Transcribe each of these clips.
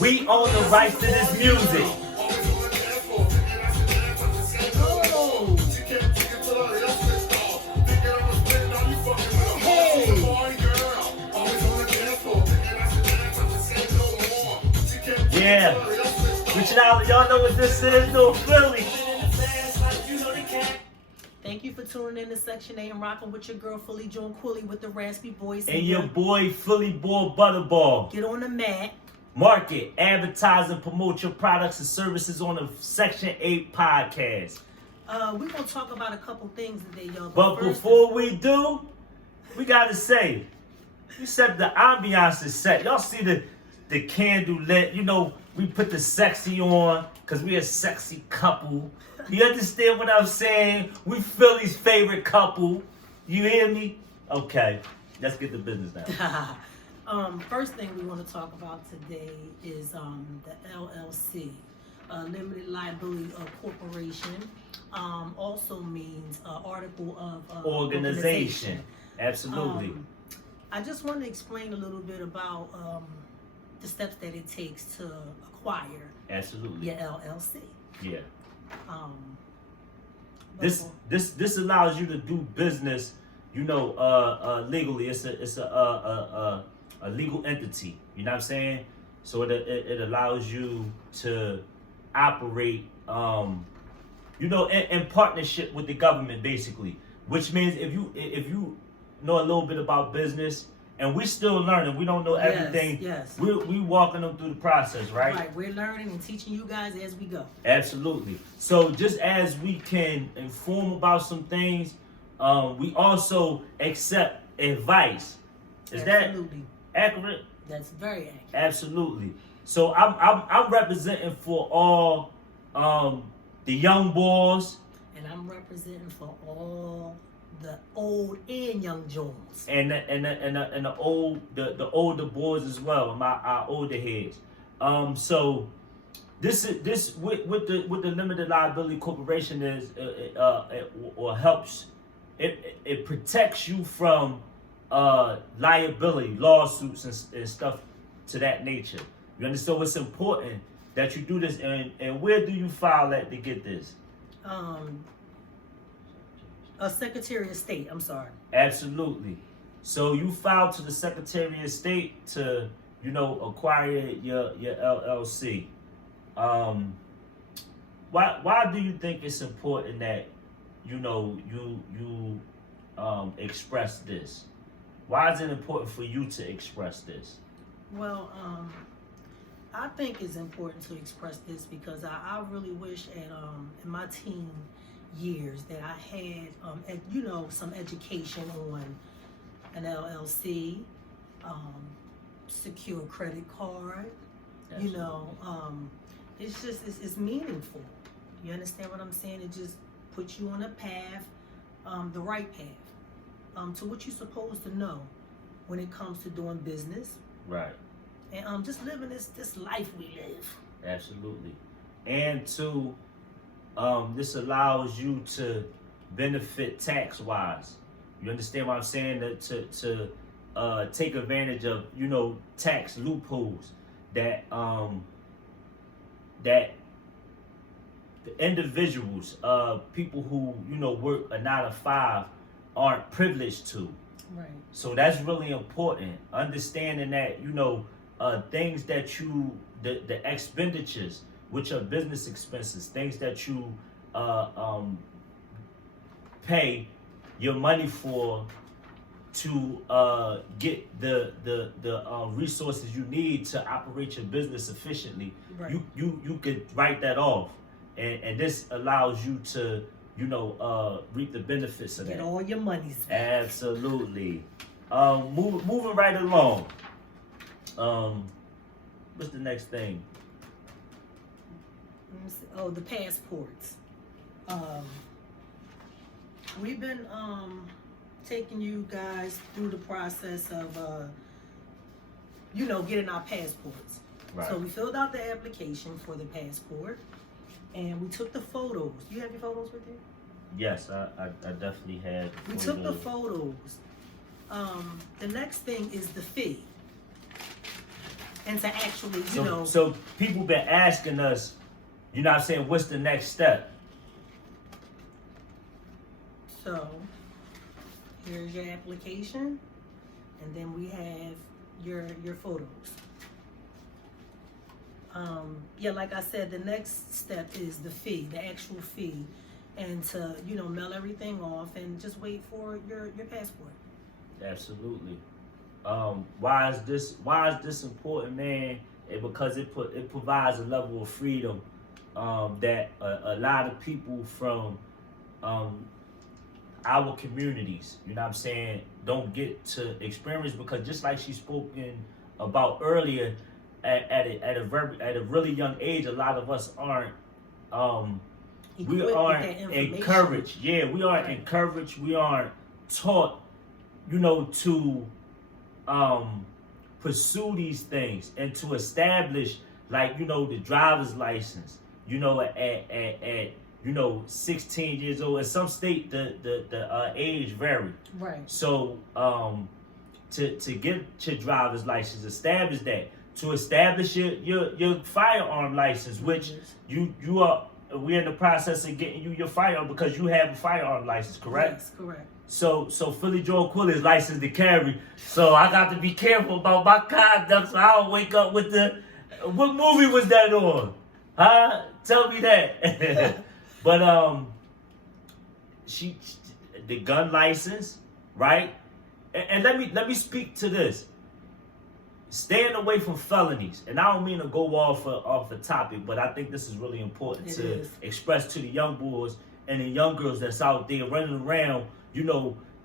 We own the rights to this music. Yeah. Y'all know what this is, no Philly. Thank you for tuning in to Section 8 and rocking with your girl, Fully Joan Quilly, with the raspy voice. And your boy, Philly Boy Butterball. Get on the mat. Market, advertise, and promote your products and services on the Section 8 podcast. We're going to talk about a couple things today, y'all. But before we do, we got to say, you said the ambiance is set. Y'all see the candle lit. You know, we put the sexy on because we a sexy couple. You understand what I'm saying? We Philly's favorite couple. You hear me? Okay, let's get to business now. First thing we want to talk about today is the LLC, Limited Liability Corporation. Also means article of organization. Absolutely. I just want to explain a little bit about the steps that it takes to acquire your LLC. Yeah. This allows you to do business, you know, legally. It's a legal entity. You know what I'm saying? So it allows you to operate, you know, in partnership with the government, basically. Which means if you know a little bit about business, and we're still learning, we don't know everything. Yes. We walking them through the process, right? Right. We're learning and teaching you guys as we go. Absolutely. So just as we can inform about some things, we also accept advice. Is Absolutely. that accurate? That's very accurate. Absolutely. So I'm representing for all the young boys. And I'm representing for all the old and young Jones. And the older boys as well, our older heads. So this with the limited liability corporation is or helps it protects you from liability, lawsuits and stuff to that nature. You understand? What's important that you do this, and where do you file at to get this? A Secretary of State, I'm sorry. Absolutely. So you filed to the Secretary of State to, you know, acquire your LLC. Why do you think it's important that, you know, you express this? Why is it important for you to express this? Well, I think it's important to express this because I really wish in my teen years that I had, you know, some education on an LLC, secure credit card. Absolutely. You know, it's just, it's meaningful. You understand what I'm saying? It just puts you on a path, the right path, to what you're supposed to know when it comes to doing business. Right. And just living this life we live. Absolutely. And to this allows you to benefit tax-wise. You understand what I'm saying? To take advantage of, you know, tax loopholes that that the individuals, people who, you know, work a 9-to-5 aren't privileged to. Right. So that's really important. Understanding that, you know, things that the expenditures, which are business expenses, things that you pay your money for to get the resources you need to operate your business efficiently. Right. You could write that off, and this allows you to, you know, reap the benefits of that. Get all your monies back. Absolutely. Moving right along. What's the next thing? Oh, the passports. We've been taking you guys through the process of you know, getting our passports. Right. So we filled out the application for the passport, and we took the photos. You have your photos with you? Yes, I definitely had. We took the photos. The next thing is the fee. and to actually, So people been asking us, you know what I'm saying, what's the next step? So, here's your application, and then we have your photos. Yeah, like I said, the next step is the fee, the actual fee, and to, mail everything off and just wait for your passport. Absolutely. Why is this important, man? Because it provides a level of freedom that a lot of people from our communities, you know what I'm saying, don't get to experience, because just like she spoken about earlier, at a really young age, a lot of us aren't we aren't encouraged. Yeah, we aren't encouraged. We aren't taught, to pursue these things and to establish, like, the driver's license, at 16 years old. In some state, the age vary. Right. So to get your driver's license, establish that. To establish your firearm license, which we're in the process of getting you your firearm, because you have a firearm license, correct? Yes, correct. So Philly Joe Quill is licensed to carry. So I got to be careful about my conduct, so I don't wake up with what movie was that on? Huh? Tell me that. But she the gun license, right? And let me speak to this. Staying away from felonies, and I don't mean to go off the topic, but I think this is really important express to the young boys and the young girls that's out there running around,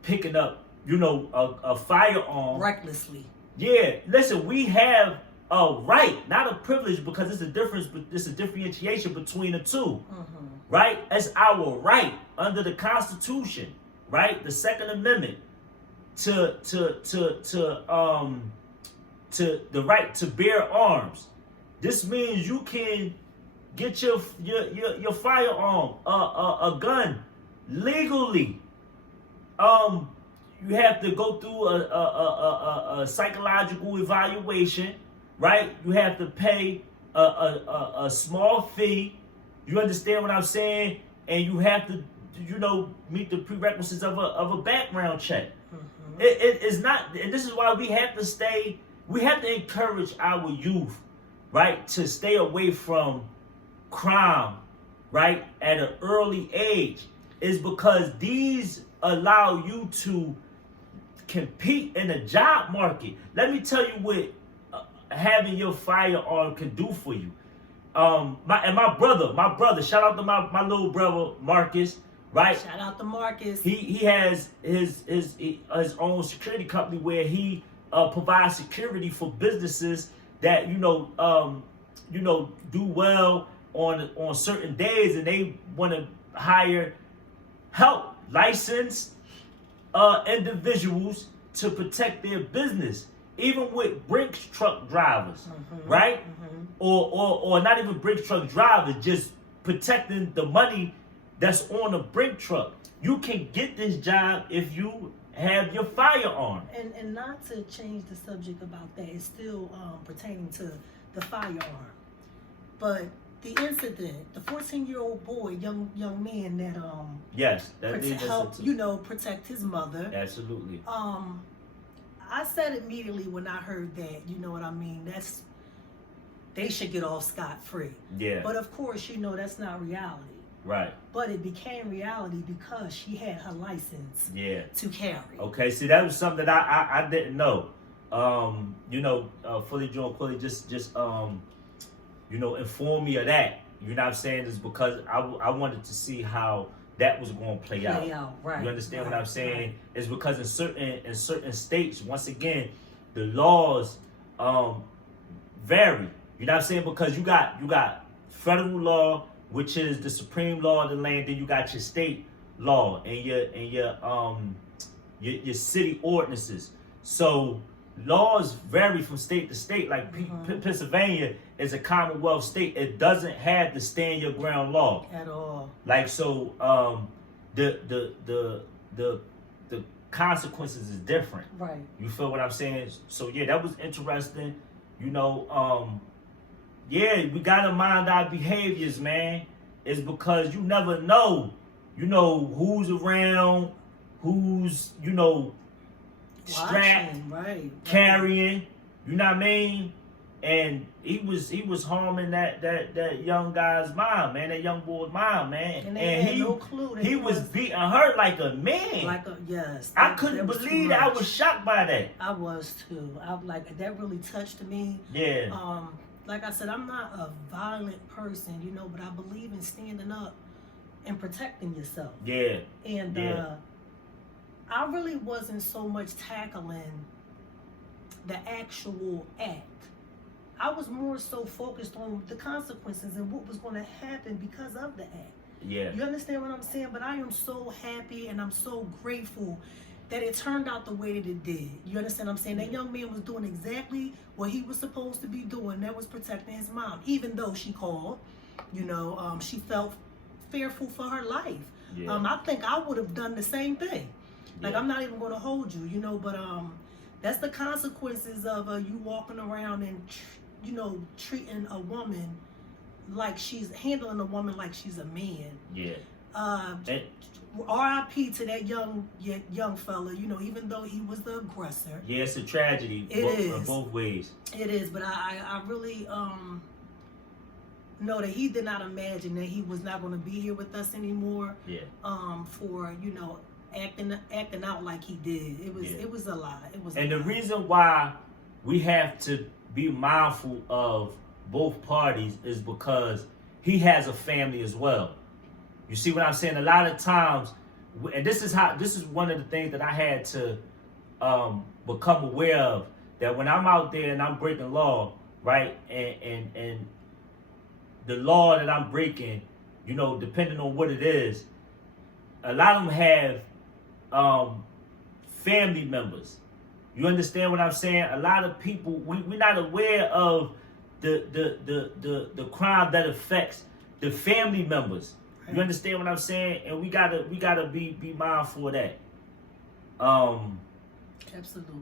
picking up, a firearm recklessly. Yeah, listen, we have a right, not a privilege, because it's a difference, but it's a differentiation between the two, right? It's our right under the Constitution, right? The Second Amendment to the right to bear arms. This means you can get your firearm, a gun, legally. You have to go through a psychological evaluation, right? You have to pay a small fee. You understand what I'm saying? And you have to, meet the prerequisites of a background check. It is not, and this is why we have to encourage our youth, right, to stay away from crime, right, at an early age, is because these allow you to compete in the job market. Let me tell you what having your firearm can do for you. My brother, shout out to my little brother Marcus, right? Shout out to Marcus. He has his own security company where he provides security for businesses that do well on certain days, and they want to hire help licensed individuals to protect their business, even with Brinks truck drivers, right? Or not even Brinks truck drivers, just protecting the money that's on a Brink truck. You can get this job if you have your firearm. And not to change the subject about that, it's still pertaining to the firearm. But the incident, the 14-year-old boy, young man that helped, protect his mother. Absolutely. I said immediately when I heard that, you know what I mean, they should get off scot-free. Yeah. But of course, that's not reality. Right. But it became reality because she had her license to carry. Okay, see, that was something that I didn't know. Fully John Quilly just informed me of that. You know what I'm saying? Is because I wanted to see how that was going to play out. Right. You understand what I'm saying? Right. It's because in certain states, once again, the laws vary. You know what I'm saying? Because you got federal law, which is the supreme law of the land, then you got your state law and your city ordinances. So laws vary from state to state. Like Pennsylvania is a Commonwealth state. It doesn't have the stand your ground law at all. Like so, the consequences is different. Right. You feel what I'm saying? So yeah, that was interesting. You know, yeah, we gotta mind our behaviors, man. It's because you never know, you know, who's around, who's, you know, strapped, right. carrying, you know what I mean? And he was harming that young guy's mind, man, that young boy's mind, man. And he had no clue that he was beating her like a man. Yes. I couldn't believe that. I was shocked by that. I was too. That really touched me. Yeah. Like I said, I'm not a violent person, you know, but I believe in standing up and protecting yourself. Yeah. And I really wasn't so much tackling the actual act. I was more so focused on the consequences and what was going to happen because of the act. Yeah. You understand what I'm saying? But I am so happy and I'm so grateful that it turned out the way that it did. You understand what I'm saying? That young man was doing exactly what he was supposed to be doing. That was protecting his mom. Even though she called, you know, she felt fearful for her life. Yeah. I think I would have done the same thing. Like, I'm not even going to hold you, you know, but that's the consequences of you walking around and, you know, treating a woman like handling a woman like she's a man. Yeah. R.I.P. to that young fella, you know, even though he was the aggressor. Yeah, it's a tragedy. In both ways. It is, but I really know that he did not imagine that he was not going to be here with us anymore. Yeah. For, you know, acting out like he did. It was a lot. The reason why we have to be mindful of both parties is because he has a family as well. You see what I'm saying? A lot of times, and this is one of the things that I had to become aware of, that when I'm out there and I'm breaking law, right, and the law that I'm breaking, you know, depending on what it is, a lot of them have family members. You understand what I'm saying? A lot of people, we're not aware of the crime that affects the family members. You understand what I'm saying? And we gotta be mindful of that. Absolutely.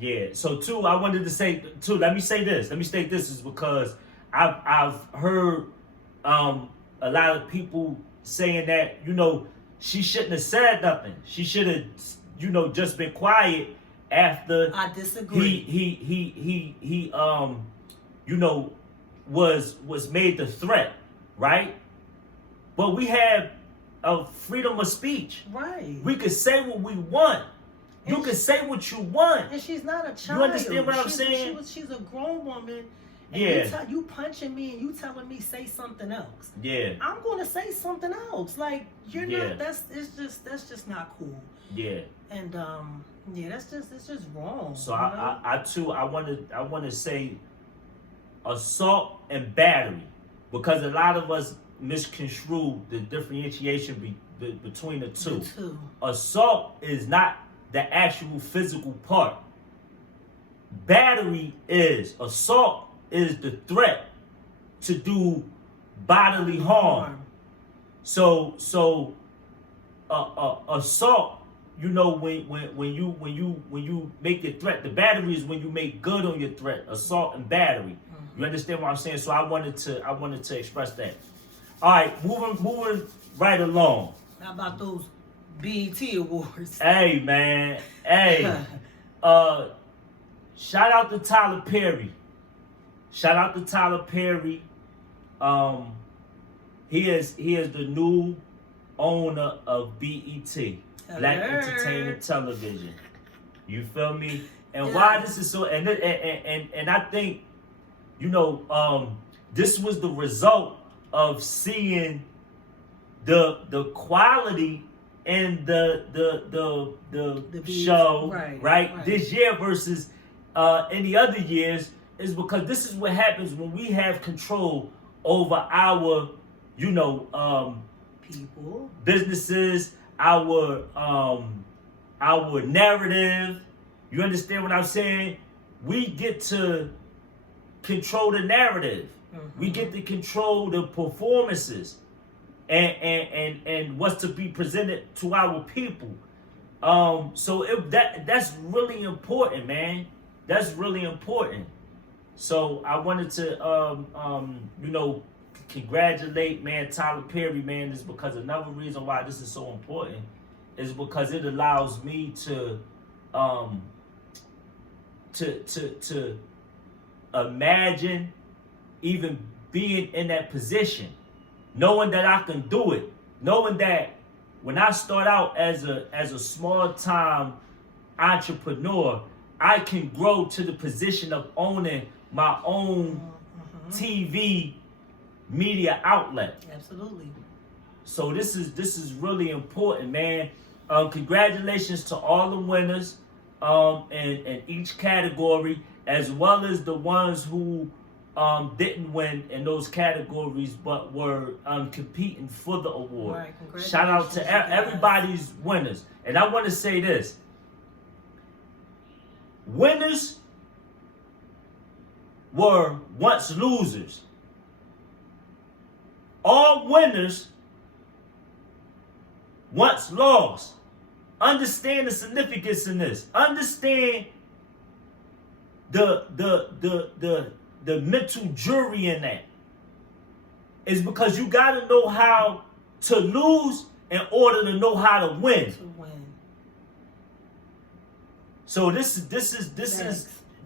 Yeah. So too, I wanted to say too. Let me say this is because I've heard a lot of people saying that, you know, she shouldn't have said nothing. She should have, you know, just been quiet after. I disagree. He you know, was made the threat, right? But we have a freedom of speech. Right. We could say what we want. You can say what you want. And she's not a child. You understand what I'm saying? She's a grown woman. And yeah. You punching me and you telling me say something else. Yeah. I'm gonna say something else. Like, you're not. That's just not cool. Yeah. And it's just wrong. So I want to say assault and battery, because a lot of us misconstrue the differentiation between the two. Assault is not the actual physical part. Battery is. Assault is the threat to do bodily harm. So assault, you know, when you make your threat, the battery is when you make good on your threat. Assault and battery. You understand what I'm saying? So I wanted to express that. All right, moving right along. How about those BET awards? Hey man, hey. Shout out to Tyler Perry. He is the new owner of BET, Black Entertainment Television. You feel me? And why this is so, and I think, you know, this was the result of seeing the quality in the show, right? This year versus any other years, is because this is what happens when we have control over our, you know, people, businesses, our narrative. You understand what I'm saying? We get to control the narrative. We get to control the performances and what's to be presented to our people. So that's really important, man. That's really important. So I wanted to, congratulate, man, Tyler Perry, man. Is because another reason why this is so important is because it allows me to imagine even being in that position, knowing that I can do it, knowing that when I start out as a small time entrepreneur, I can grow to the position of owning my own TV media outlet. Absolutely. So this is really important, man. Congratulations to all the winners in each category, as well as the ones who didn't win in those categories but were competing for the award. Right, shout out to everybody's winners. And I want to say this. Winners were once losers. All winners once lost. Understand the significance in this. Understand the mental jury in that. Is because you gotta know how to lose in order to know how to win. So this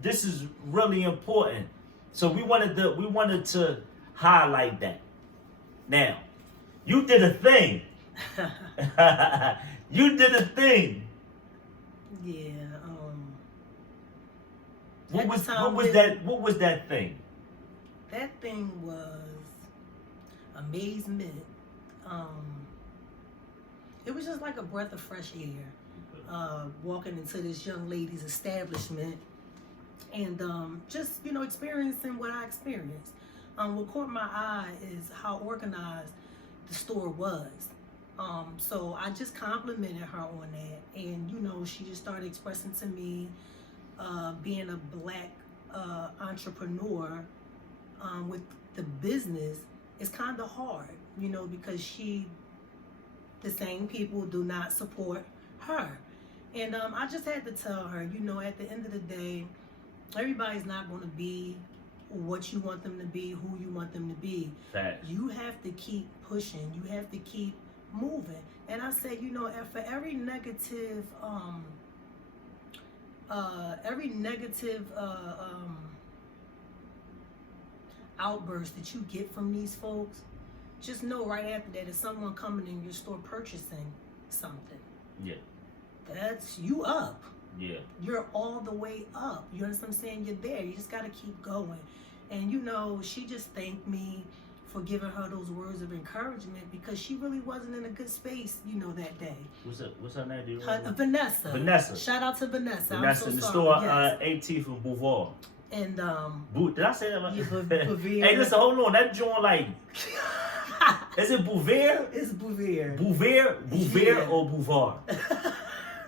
is really important. So we wanted to highlight that. Now, you did a thing. You did a thing. Yeah. What was that thing? That thing was amazement. It was just like a breath of fresh air. Walking into this young lady's establishment and just experiencing what I experienced. What caught my eye is how organized the store was. So I just complimented her on that, and she just started expressing to me being a black entrepreneur with the business is kind of hard, because the same people do not support her. And I just had to tell her, at the end of the day, everybody's not going to be what you want them to be, who you want them to be. Facts. You have to keep pushing. You have to keep moving. And I said, for every negative outburst that you get from these folks, just know right after that is someone coming in your store purchasing something. Yeah. That's you up. Yeah. You're all the way up. You understand what I'm saying? You're there. You just got to keep going. And, she just thanked me for giving her those words of encouragement because she really wasn't in a good space, that day. What's her name? Vanessa. Vanessa. Shout out to Vanessa. Vanessa I'm so in the sorry. store, Eigh8 from Boulevard. And, did I say that right? Yeah, Bouvier. Hey, listen, hold on. That joint like... Is it Bouvier? It's Bouvier. Bouvier or Boulevard?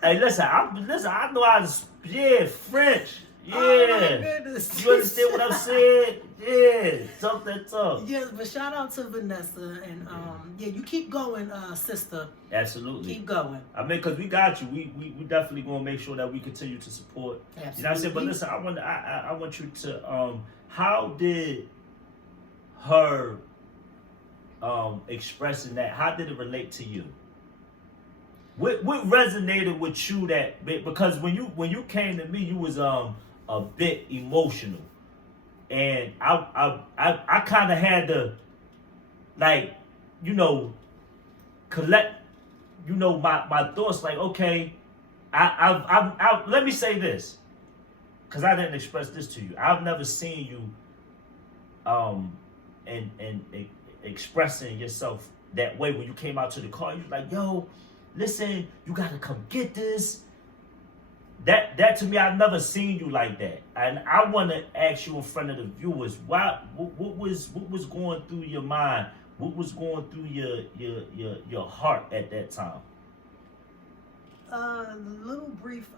Hey, listen, I know how to French. Yeah. Oh my goodness. You understand what I'm saying? Yeah. Talk that talk. Yes, but shout out to Vanessa and you keep going, sister. Absolutely. Keep going. I mean, cause we got you. We definitely gonna make sure that we continue to support. Absolutely. You know what I'm saying? But listen, I want you to how did her expressing that, how did it relate to you? What resonated with you because when you came to me, you was a bit emotional, and I kind of had to collect my thoughts. Like, okay, I let me say this, because I didn't express this to you. I've never seen you and expressing yourself that way. When you came out to the car, you was like, yo, listen, you gotta come get this. That to me, I've never seen you like that. And I want to ask you in front of the viewers, what was going through your mind? What was going through your heart at that time? The little brief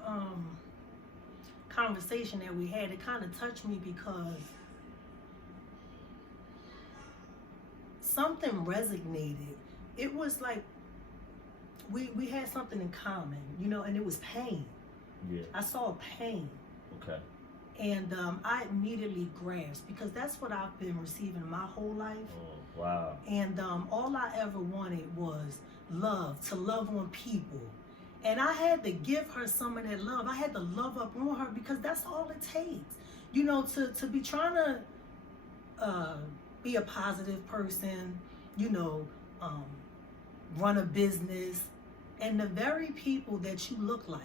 conversation that we had, it kind of touched me because something resonated. It was like we had something in common, and it was pain. Yeah. I saw pain. Okay. And I immediately grasped, because that's what I've been receiving my whole life. Oh, wow. And all I ever wanted was love, to love on people. And I had to give her some of that love. I had to love up on her, because that's all it takes. You know, to be trying to be a positive person, you know, run a business. And the very people that you look like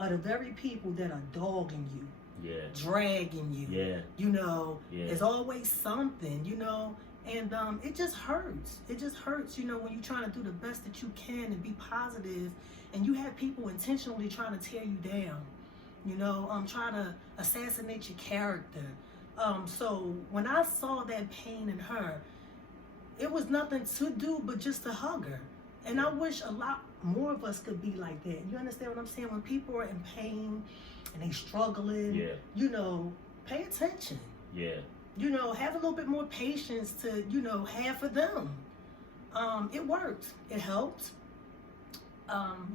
are the very people that are dogging you. Yeah. Dragging you. Yeah. You know, Yeah. there's always something, you know, and it just hurts. It just hurts, you know, when you're trying to do the best that you can and be positive, and you have people intentionally trying to tear you down, you know, trying to assassinate your character. So when I saw that pain in her, it was nothing to do but just to hug her. And I wish a lot more of us could be like that. You understand what I'm saying? When people are in pain and they struggling, Yeah. you know, pay attention. Yeah. You know, have a little bit more patience to, you know, have for them. It works. It helps.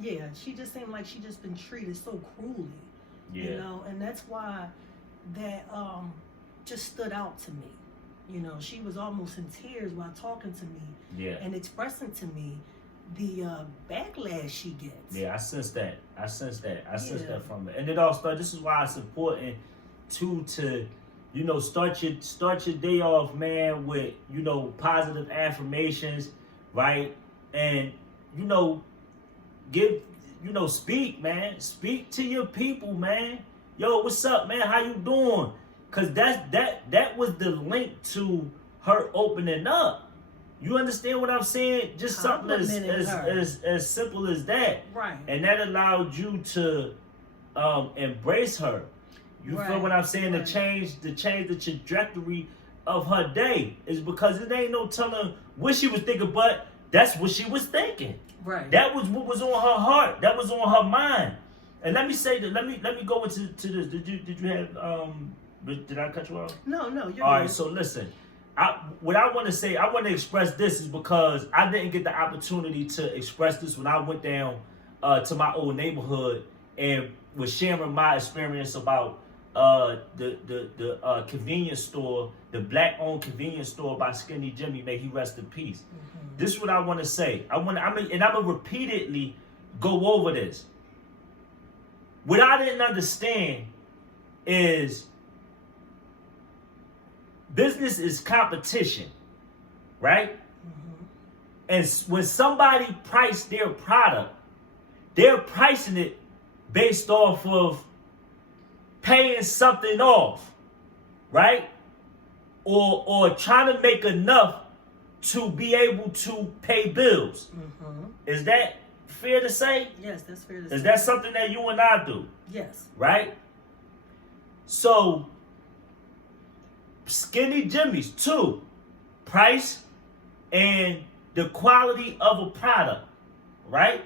Yeah, she just seemed like she just been treated so cruelly. Yeah. You know, and that's why that just stood out to me. You know, she was almost in tears while talking to me. Yeah. And expressing to me the backlash she gets. Yeah, I sense that. I sense Yeah. that from it. And it all starts. This is why it's important to, you know, start your day off, man, with, you know, positive affirmations, right? And, you know, speak, man. Speak to your people, man. Yo, what's up, man? How you doing? Cause that was the link to her opening up. You understand what I'm saying? Just something as simple as that. Right. And that allowed you to embrace her. You feel what I'm saying? Right. To change the trajectory of her day, is because it ain't no telling what she was thinking, but that's what she was thinking. Right. That was what was on her heart. That was on her mind. And let me say that. Let me go into this. Did you have did I cut you off? No, you're All good. right, so listen. What I want to say, I want to express this is because I didn't get the opportunity to express this when I went down to my old neighborhood and was sharing my experience about the convenience store, the black-owned convenience store by Skinny Jimmy. May he rest in peace. Mm-hmm. This is what I want to say. I'm gonna repeatedly go over this. What I didn't understand is business is competition, right? Mm-hmm. And when somebody price their product, they're pricing it based off of paying something off, right? Or trying to make enough to be able to pay bills. Mm-hmm. Is that fair to say? Yes, that's fair to say. Is that something that you and I do? Yes. Right? So, Skinny Jimmy's too, price and the quality of a product, right?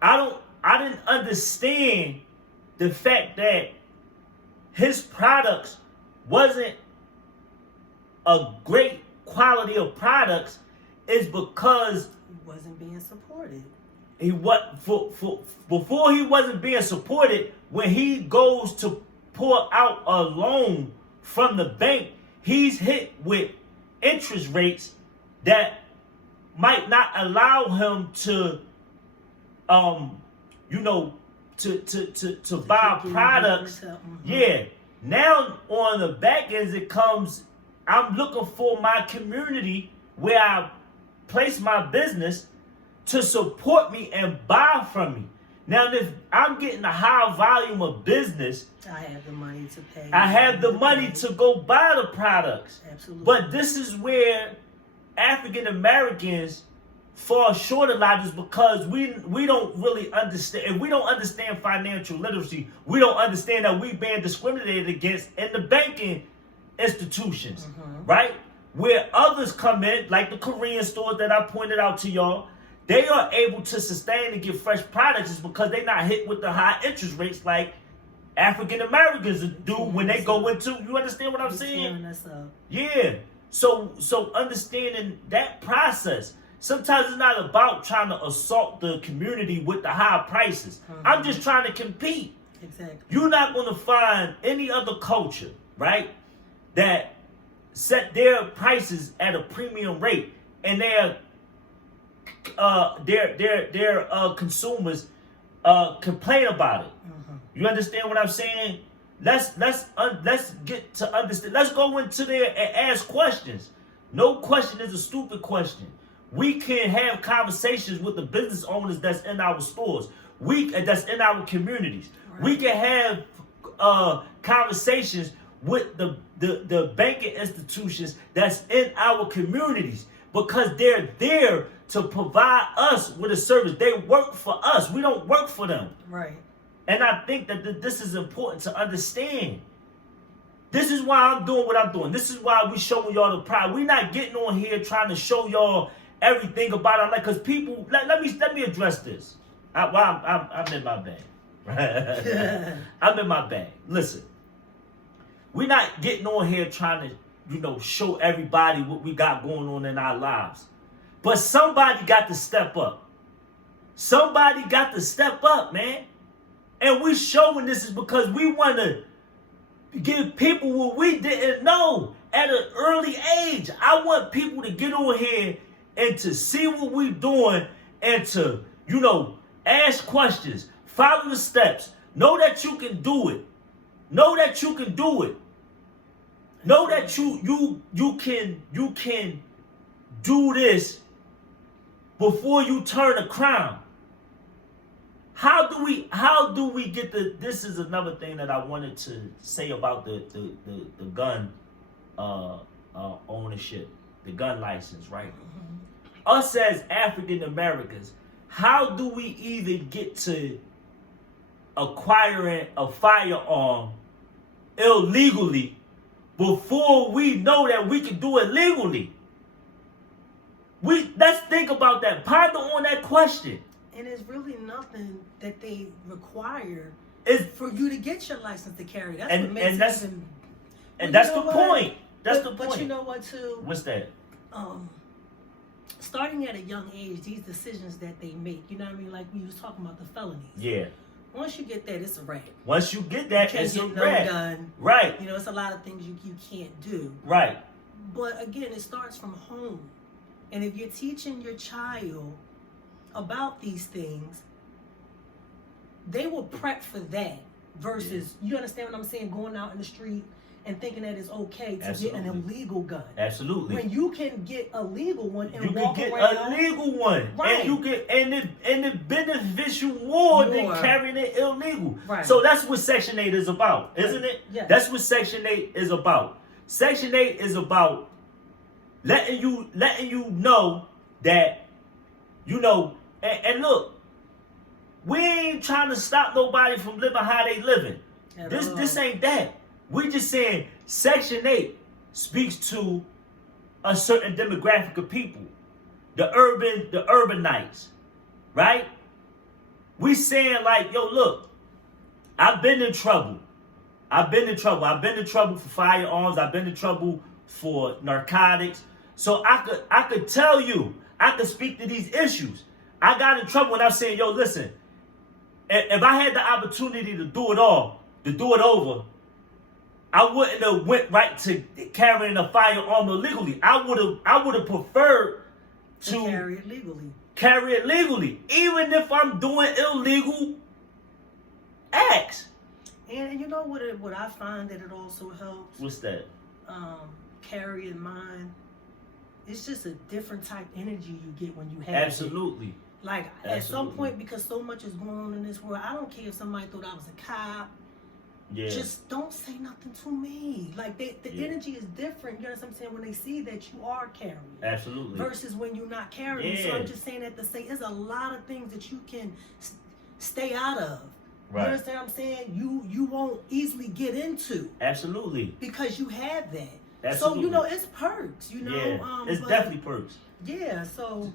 I didn't understand the fact that his products wasn't a great quality of products is because he wasn't being supported. Before he wasn't being supported, when he goes to pull out a loan from the bank, he's hit with interest rates that might not allow him to to buy products. Mm-hmm. Yeah. Now on the back end it comes, I'm looking for my community where I place my business to support me and buy from me. Now if I'm getting a high volume of business, I have the money to pay. I have the money to go buy the products. Absolutely. But this is where African Americans fall short a lot, is because we don't really understand. If we don't understand financial literacy, we don't understand that we've been discriminated against in the banking institutions, mm-hmm. right? Where others come in, like the Korean stores that I pointed out to y'all, they are able to sustain and get fresh products is because they're not hit with the high interest rates like African Americans do when they go into. You understand what I'm saying? Yeah. So understanding that process. Sometimes it's not about trying to assault the community with the high prices. Mm-hmm. I'm just trying to compete. Exactly. You're not going to find any other culture, right, that set their prices at a premium rate, and their consumers complain about it. Mm-hmm. You understand what I'm saying? Let's get to understand. Let's go into there and ask questions. No question is a stupid question. We can have conversations with the business owners that's in our stores. That's in our communities. Right. We can have conversations with the banking institutions that's in our communities, because they're there to provide us with a service. They work for us. We don't work for them. Right. And I think that this is important to understand. This is why I'm doing what I'm doing. This is why we showing y'all the pride. We're not getting on here trying to show y'all everything about our life, because people. Let me address this. I'm in my bag. Right? I'm in my bag. Listen, we're not getting on here trying to, show everybody what we got going on in our lives. But somebody got to step up. Somebody got to step up, man. And we showing this is because we want to give people what we didn't know at an early age. I want people to get on here and to see what we're doing and to, ask questions, follow the steps, know that you can do it. Know that you can do it. Know that you can do this before you turn a crown. How do we get this is another thing that I wanted to say about the gun ownership, the gun license, right? Mm-hmm. Us as African Americans, how do we even get to acquiring a firearm illegally before we know that we can do it legally? Let's think about that. Ponder on that question. And it's really nothing that they require It's for you to get your license to carry. That's And- what makes and it that's- even. and Well, that's you the know what? point. That's the point. But you know what, too? What's that? Starting at a young age, these decisions that they make, you know what I mean? Like we was talking about the felonies. Yeah. Once you get that, it's a wrap. Once you get that, You can't it's a get no wrap. gun. Right. It's a lot of things you can't do. Right. But again, it starts from home. And if you're teaching your child about these things, they will prep for that versus, you understand what I'm saying, going out in the street and thinking that it's okay to get an illegal gun. Absolutely. When you can get a legal one and You can walk get around. a legal one, Right. and you get and it benefits you more than More. carrying it illegal. Right. So that's what Section 8 is about, isn't it? Yes. That's what Section 8 is about. Section 8 is about letting you know that and look, we ain't trying to stop nobody from living how they living. This ain't that. We just saying Section 8 speaks to a certain demographic of people, the urbanites, right? We saying like, yo, look, I've been in trouble. I've been in trouble for firearms. I've been in trouble for narcotics. So I could tell you, I could speak to these issues. I got in trouble when I'm saying, yo, listen, if I had the opportunity to do it over, I wouldn't have went right to carrying a firearm illegally. I would have preferred to carry it legally. Carry it legally, even if I'm doing illegal acts. And you know what I find that it also helps? What's that? Carry in mind. It's just a different type energy you get when you have Absolutely. it. Like at some point, because so much is going on in this world, I don't care if somebody thought I was a cop. Yeah. Just don't say nothing to me. Like the energy is different. You know what I'm saying? When they see that you are carrying. Absolutely. Versus when you're not carrying. Yeah. So I'm just saying that to say there's a lot of things that you can stay out of. Right. You understand what I'm saying? You won't easily get into. Absolutely. Because you have that. Absolutely. So it's perks. Yeah. It's definitely perks. Yeah. So.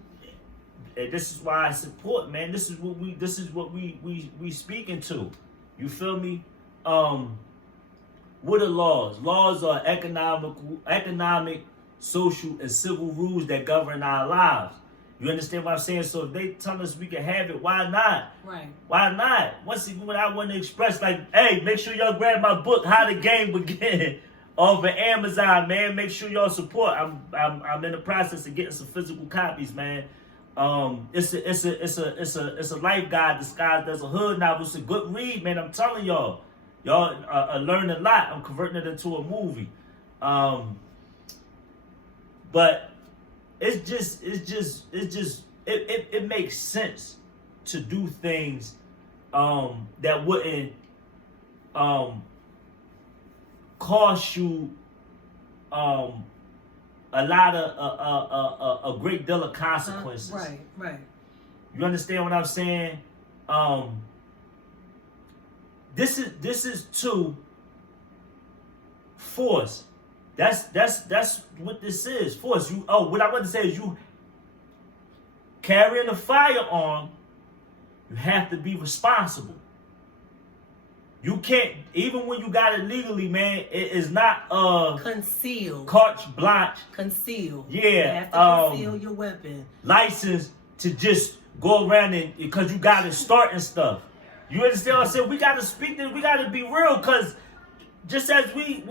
And this is why I support, man. This is what we speaking to. You feel me? What are laws? Laws are economic, social, and civil rules that govern our lives. You understand what I'm saying? So if they tell us we can have it, why not? Right. Why not? Once again, I want to express, like, hey, make sure y'all grab my book, How the Game Began, over Amazon, man. Make sure y'all support. I'm in the process of getting some physical copies, man. It's a life guide disguised as a hood novel. It's a good read, man. I'm telling y'all, are learning a lot. I'm converting it into a movie. But it makes sense to do things that wouldn't cost you a lot of a great deal of consequences. Right. You understand what I'm saying? This is to force. That's what this is. Force. What I want to say is, you carrying a firearm, you have to be responsible. You can't, even when you got it legally, man, it is not concealed. Carte blanche. Concealed. Yeah. You have to conceal your weapon. License to just go around and because you got to start and stuff. You understand what I'm saying? We got to speak this. We got to be real, because just as we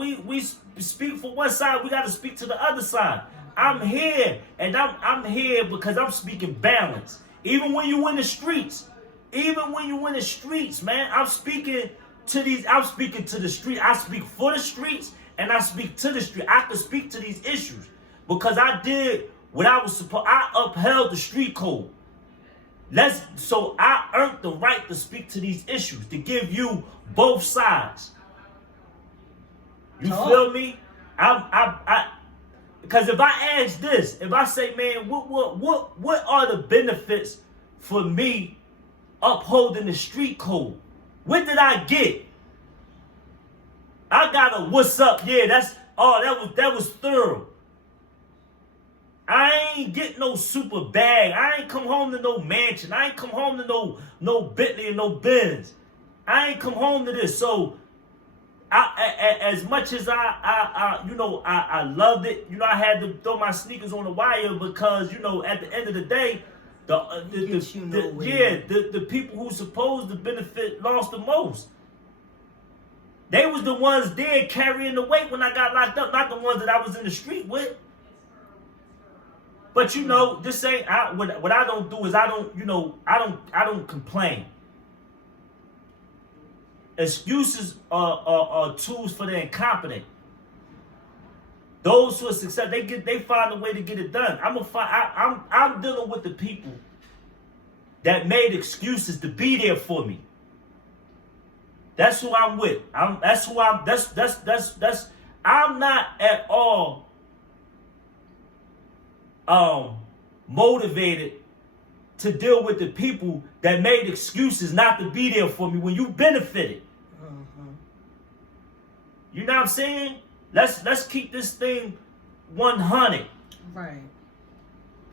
speak for one side, we got to speak to the other side. I'm here, and I'm here because I'm speaking balance. Even when you in the streets, man, I'm speaking to the street. I speak for the streets, and I speak to the street. I can speak to these issues because I did what I was supposed. I upheld the street code. So I earned the right to speak to these issues, to give you both sides. You feel me? Because if I ask this, if I say, man, what are the benefits for me upholding the street code? What did I get? I got a what's up? Yeah, that was thorough. I ain't get no super bag. I ain't come home to no mansion. I ain't come home to no Bentley and no Benz. I ain't come home to this. So as much as I loved it, I had to throw my sneakers on the wire because, at the end of the day, the people who supposed to benefit lost the most. They was the ones there carrying the weight when I got locked up, not the ones that I was in the street with. But this ain't what I don't do is I don't complain. Excuses are tools for the incompetent. Those who are successful, they find a way to get it done. I'm dealing with the people that made excuses to be there for me. That's who I'm with. I'm not at all motivated to deal with the people that made excuses not to be there for me when you benefited. You know what I'm saying? Let's keep this thing 100. Right.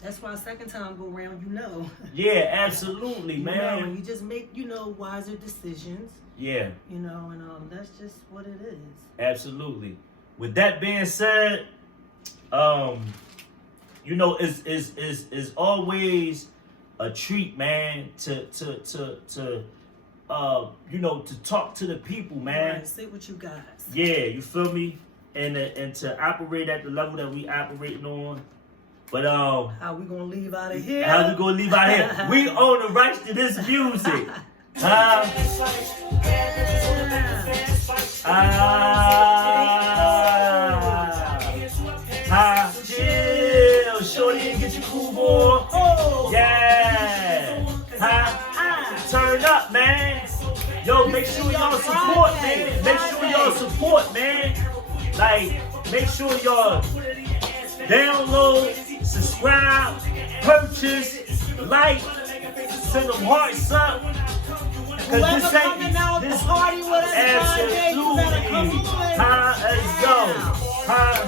That's why second time go around, Yeah, absolutely, man. And you just make, wiser decisions. Yeah. And that's just what it is. Absolutely. With that being said, it's always a treat, man, to talk to the people, man. Right, sit with you guys. Yeah, you feel me? And to operate at the level that we operating on. But how we gonna leave out of here? We own the rights to this music. Chill, shorty, and get your cool boy. Oh, yeah. Turn up, man. Yo, make sure y'all support, man. Like, make sure y'all download, subscribe, purchase, like, send them hearts up. Whoever coming out the party with us, absolutely. Let's go.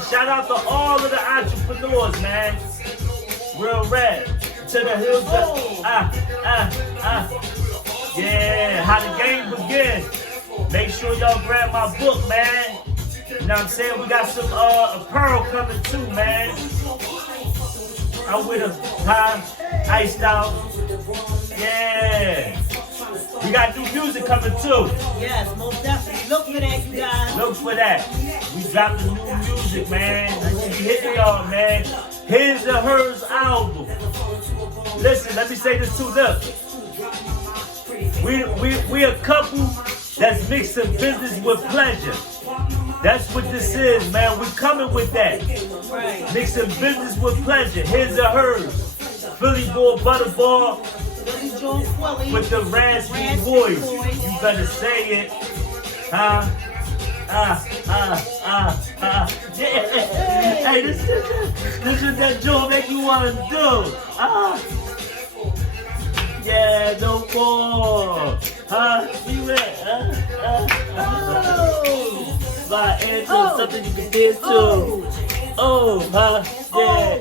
Shout out to all of the entrepreneurs, man. Real rap. To the hills. Yeah, How the Game Began. Make sure y'all grab my book, man. You know what I'm saying? We got some apparel coming too, man. I'm with him, huh? Iced out. Yeah. We got new music coming too. Yes, most definitely. Look for that, you guys. Look for that. We dropping new music, man. We hitting y'all, man. Here's the Hers album. Listen, let me say this too. Look, we a couple that's mixing business with pleasure. That's what this is, man. We coming with that. Right. Mixing business with pleasure. Here's the Hers. Philly boy Butterball with the raspy voice. You better say it. Huh? Yeah. Hey, this is that joke that you want to do. Yeah, no more. Huh? You ready? My anthem, something you can dance to. Oh, huh?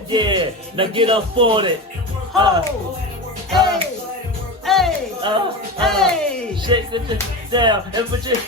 Yeah. Now get up on it. Hey. Shake it down and put your